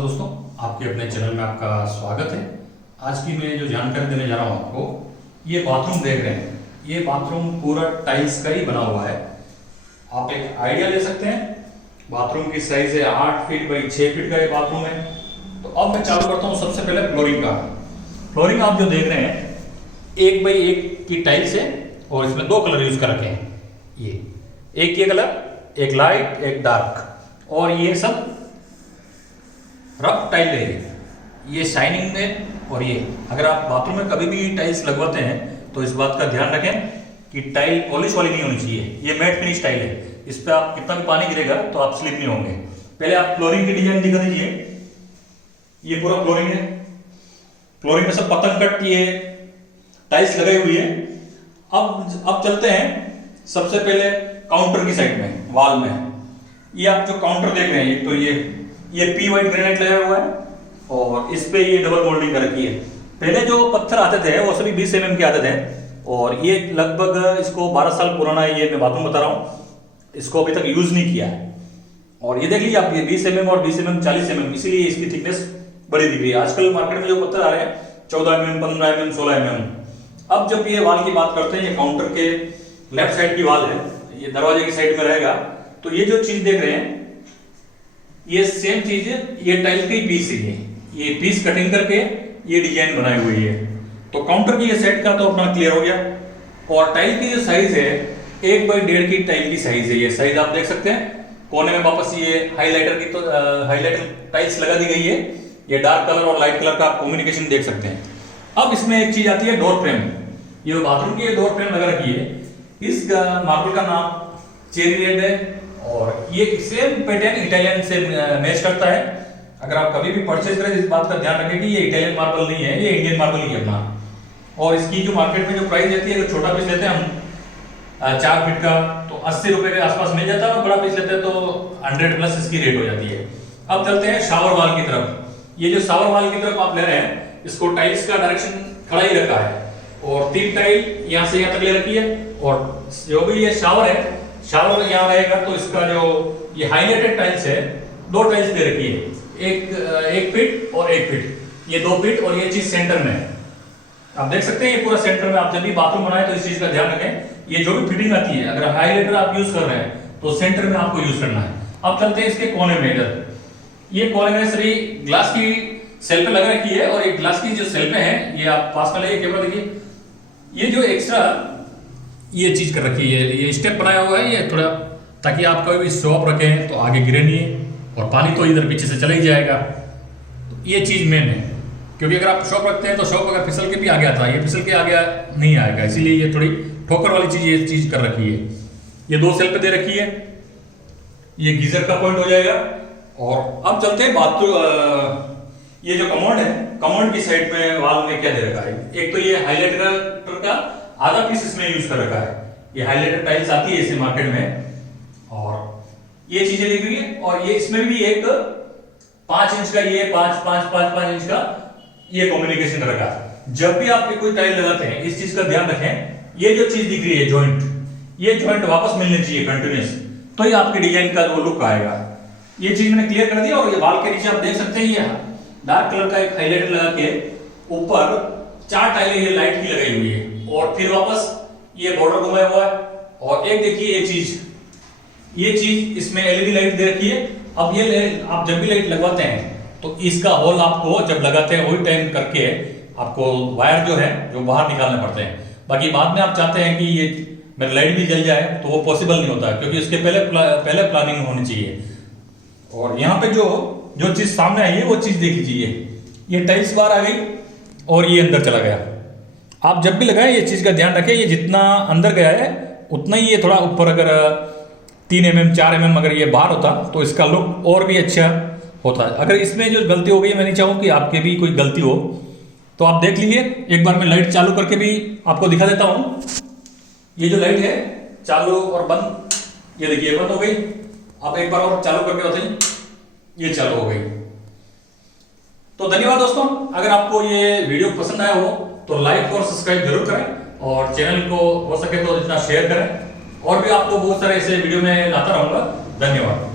नमस्ते दोस्तों, आपके अपने चैनल में आपका स्वागत है। आज की मैं जो जानकारी देने जा रहा हूँ आपको, ये बाथरूम देख रहे हैं। ये बाथरूम पूरा टाइल्स का ही बना हुआ है। आप एक आइडिया ले सकते हैं। बाथरूम की साइज है 8 फीट बाई 6 फीट का ये बाथरूम है। तो अब मैं चालू करता हूँ सबसे पहले फ्लोरिंग का। फ्लोरिंग आप जो देख रहे हैं 1 बाई 1 की टाइल्स है और इसमें 2 कलर यूज कर रखे हैं। ये कलर, एक लाइट एक डार्क, और ये सब रफ टाइल है। ये शाइनिंग में, और ये अगर आप बाथरूम में कभी भी टाइल्स लगवाते हैं तो इस बात का ध्यान रखें कि टाइल पॉलिश वाली नहीं होनी चाहिए। ये मैट फिनिश टाइल है, इस पे आप कितना भी पानी गिरेगा तो आप स्लिप नहीं होंगे। पहले आप फ्लोरिंग की डिजाइन दिखा दीजिए। ये पूरा फ्लोरिंग है। फ्लोरिंग में सब पतंग कट ये टाइल्स लगाई हुई है। अब चलते हैं सबसे पहले काउंटर की साइड में, वॉल में। ये आप जो काउंटर देख रहे हैं, तो ये पी वाइट ग्रेनाइट लगा हुआ है और इस पे ये डबल मोल्डिंग कर रखी है। पहले जो पत्थर आते थे वो सभी 20 mm के आते थे और ये लगभग इसको 12 साल पुराना है। ये मैं बाथरूम बता रहा हूँ, इसको अभी तक यूज नहीं किया है। और ये देख लीजिए आप, ये 20 mm और 20 mm 40 mm, इसीलिए इसकी थिकनेस बड़ी दिख रही है। आजकल मार्केट में जो पत्थर आ रहे हैं 14 mm 15 mm 16 mm। अब जब ये वॉल की बात करते हैं, ये काउंटर के लेफ्ट साइड की वॉल है, ये दरवाजे की साइड में रहेगा। तो ये जो चीज देख रहे हैं ये सेम चीज है, ये टाइल की पीस है। ये पीस कटिंग करके ये डिजाइन बनाई हुई है। तो काउंटर की ये सेट का तो अपना क्लियर हो गया। और टाइल की जो साइज है 1 बाई 1.5 की टाइल की साइज है। ये साइज आप देख सकते हैं। कोने में वापस ये हाइलाइटर की तो हाइलाइटर टाइल्स लगा दी गई है। ये डार्क कलर और लाइट कलर का आप कम्युनिकेशन देख सकते हैं। अब इसमें एक चीज आती है डोर फ्रेम। ये बाथरूम की डोर फ्रेम लगा रखी है। इस मार्बल का नाम चेरी रेड है और ये सेम पैटर्न इटालियन से मैच करता है। अगर आप कभी भी परचेज करें इस बात का ध्यान रखें कि ये इटालियन मार्बल नहीं है, ये इंडियन मार्बल ही है अपना। और इसकी जो मार्केट में जो प्राइस रहती है, अगर छोटा पीस लेते हैं हम 4 फीट का तो 80 रुपए के आसपास मिल जाता है, और बड़ा पीस लेते हैं तो 100 प्लस इसकी रेट हो जाती है। अब चलते हैं शावर वॉल की तरफ। ये जो शावर वॉल की तरफ आप ले रहे हैं, इसको टाइल्स का डायरेक्शन खड़ा ही रखा है और 3 टाइल यहाँ से यहाँ तक ले रखी है। और जो भी ये शावर है, शावर यहाँ रहेगा तो इसका जो ये हाईलाइटेड टाइल्स है 2 टाइल्स दे रखी है, एक फीट और 1 फीट, ये 2 फीट, और ये चीज सेंटर में है। आप देख सकते हैं ये पूरा सेंटर में। आप जब भी बाथरूम बनाए तो इस चीज का ध्यान रखें, ये जो भी फिटिंग आती है अगर हाईलाइटर आप यूज कर रहे हैं तो सेंटर में आपको यूज करना है। अब चलते हैं इसके कोने में। इधर ये कोने में सभी ग्लास की सेल्फे लगा रखी है और एक ग्लास की जो सेल्फे हैं, ये आप पास में लेके कैमरा देखिए, ये जो एक्स्ट्रा ये चीज कर रखी है, ये स्टेप बनाया हुआ है, ये थोड़ा ताकि आप कोई भी शॉप रखें तो आगे गिरे नहीं और पानी तो इधर पीछे से चला ही जाएगा। ये चीज मेन है, क्योंकि अगर आप शॉप रखते हैं तो शॉप अगर फिसल के भी आगे आता है, ये फिसल के आगे नहीं आएगा, इसीलिए ये थोड़ी ठोकर वाली चीज ये चीज कर रखी है। ये 2 सेल्फ दे रखी है, ये गीजर का पॉइंट हो जाएगा। और अब चलते हैं बाथरूम। ये जो कमोड है, कमोड की साइड में वॉल में क्या दे रखा है, एक तो ये हाईलाइटर का आधा पीस इसमें यूज कर रखा है। ये हाईलाइटर टाइल्स आती है इसे मार्केट में, और ये चीजें लिखी हुई है। और ये इसमें भी एक 5 इंच का, ये 5 इंच का ये कम्युनिकेशन रखा है। जब भी आप कोई टाइल लगाते हैं इस चीज का ध्यान रखें, ये जो चीज दिख रही है जॉइंट, ये जॉइंट वापस मिलनी चाहिए कंटिन्यूस, तो ये आपके डिजाइन का वो लुक आएगा। ये चीज मैंने क्लियर कर दिया। और ये वॉल के नीचे आप देख सकते हैं, ये डार्क कलर का एक हाईलाइटर लगा के ऊपर 4 टाइलें ये लाइट की लगाई हुई है, और फिर वापस ये बॉर्डर घुमाया हुआ है। और एक देखिए ये चीज इसमें एलईडी लाइट दे रखी है। अब ये आप जब भी लाइट लगवाते हैं तो इसका होल आपको जब लगाते हैं वही टाइम करके आपको वायर जो है जो बाहर निकालने पड़ते हैं। बाकी बाद में आप चाहते हैं कि ये मेरी लाइट भी जल जाए तो वो पॉसिबल नहीं होता, क्योंकि उसके पहले प्लानिंग होनी चाहिए। और यहाँ पे जो चीज सामने आई है वो चीज देख लीजिए, ये टाइल्स बाहर आ गई और ये अंदर चला गया। आप जब भी लगाए ये चीज का ध्यान रखें, ये जितना अंदर गया है उतना ही ये थोड़ा ऊपर, अगर 3 mm 4 mm अगर ये बाहर होता तो इसका लुक और भी अच्छा होता है। अगर इसमें जो गलती हो गई, मैं नहीं चाहूँ कि आपके भी कोई गलती हो, तो आप देख लीजिए। एक बार मैं लाइट चालू करके भी आपको दिखा देता हूँ। ये जो लाइट है चालू और बंद, ये देखिए बंद हो गई। आप एक बार और चालू करके बताइए, ये चालू हो गई। तो धन्यवाद दोस्तों। अगर आपको ये वीडियो पसंद आया हो तो लाइक और सब्सक्राइब जरूर करें, और चैनल को हो सके तो जितना शेयर करें। और भी आपको बहुत सारे ऐसे वीडियो में लाता रहूंगा। धन्यवाद।